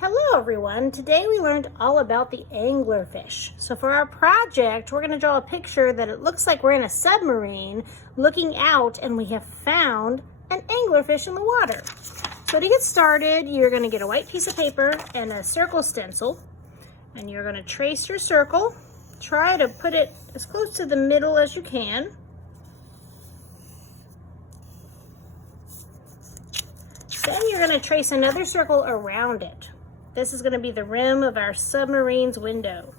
Hello everyone, today we learned all about the anglerfish. So for our project, we're going to draw a picture that it looks like we're in a submarine looking out and we have found an anglerfish in the water. So to get started, you're going to get a white piece of paper and a circle stencil, and you're going to trace your circle. Try to put it as close to the middle as you can. Then you're going to trace another circle around it. This is going to be the rim of our submarine's window.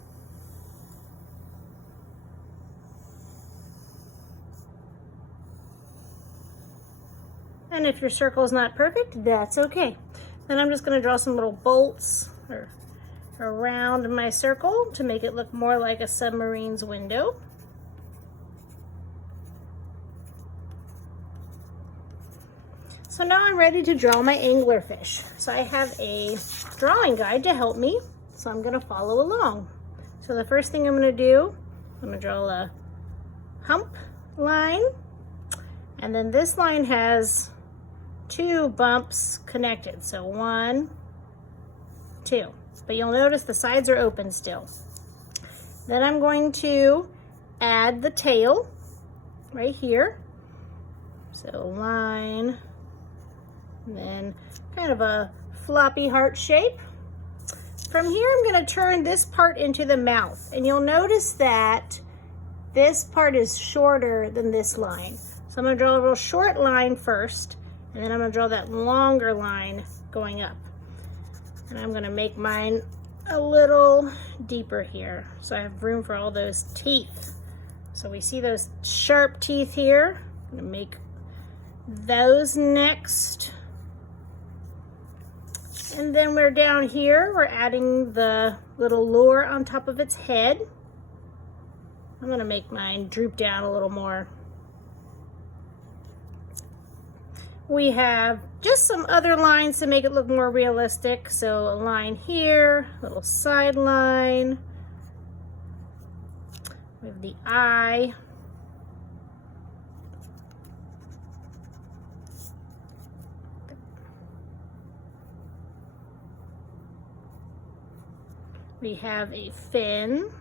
And if your circle is not perfect, that's okay. Then I'm just going to draw some little bolts around my circle to make it look more like a submarine's window. So now I'm ready to draw my anglerfish. So I have a drawing guide to help me, so I'm going to follow along. So the first thing I'm going to do, I'm going to draw a hump line, and then this line has two bumps connected. So 1, 2. But you'll notice the sides are open still. Then I'm going to add the tail right here. So line, and then kind of a floppy heart shape. From here, I'm going to turn this part into the mouth, and you'll notice that this part is shorter than this line. So I'm going to draw a real short line first, and then I'm going to draw that longer line going up. And I'm going to make mine a little deeper here, so I have room for all those teeth. So we see those sharp teeth here. I'm going to make those next. And then we're down here, we're adding the little lure on top of its head. I'm going to make mine droop down a little more. We have just some other lines to make it look more realistic. So a line here, a little side line. We have the eye. We have a fin.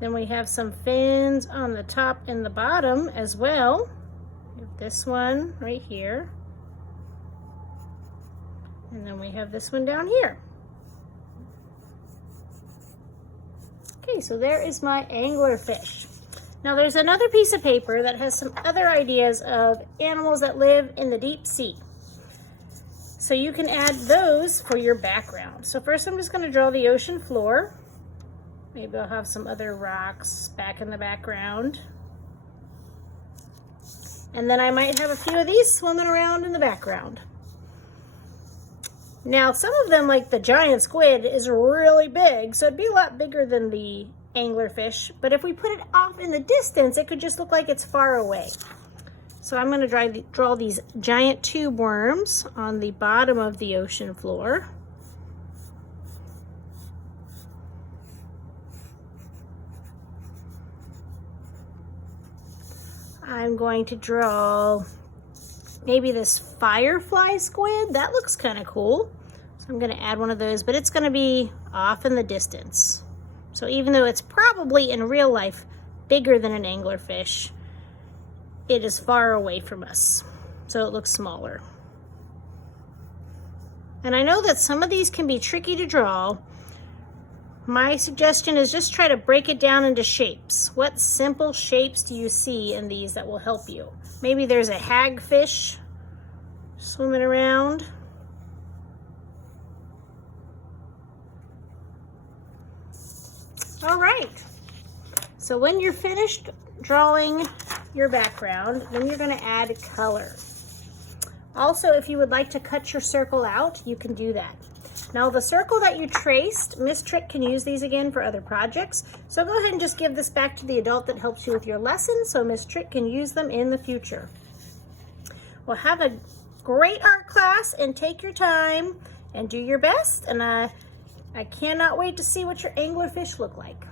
Then we have some fins on the top and the bottom as well. We have this one right here. And then we have this one down here. Okay, so there is my anglerfish. Now there's another piece of paper that has some other ideas of animals that live in the deep sea. So you can add those for your background. So first I'm just going to draw the ocean floor. Maybe I'll have some other rocks back in the background. And then I might have a few of these swimming around in the background. Now some of them, like the giant squid, is really big, so it'd be a lot bigger than the anglerfish. But if we put it off in the distance, it could just look like it's far away. So I'm going to draw these giant tube worms on the bottom of the ocean floor. I'm going to draw maybe this Firefly Squid. That looks kind of cool. So I'm going to add one of those, but it's going to be off in the distance. So even though it's probably in real life bigger than an anglerfish, it is far away from us, so it looks smaller. And I know that some of these can be tricky to draw. My suggestion is just try to break it down into shapes. What simple shapes do you see in these that will help you? Maybe there's a hagfish swimming around. All right, so when you're finished drawing your background, then you're going to add color. Also, if you would like to cut your circle out, you can do that. Now the circle that you traced, Miss Trick can use these again for other projects. So go ahead and just give this back to the adult that helps you with your lesson so Miss Trick can use them in the future. Well, have a great art class and take your time and do your best. And I cannot wait to see what your anglerfish look like.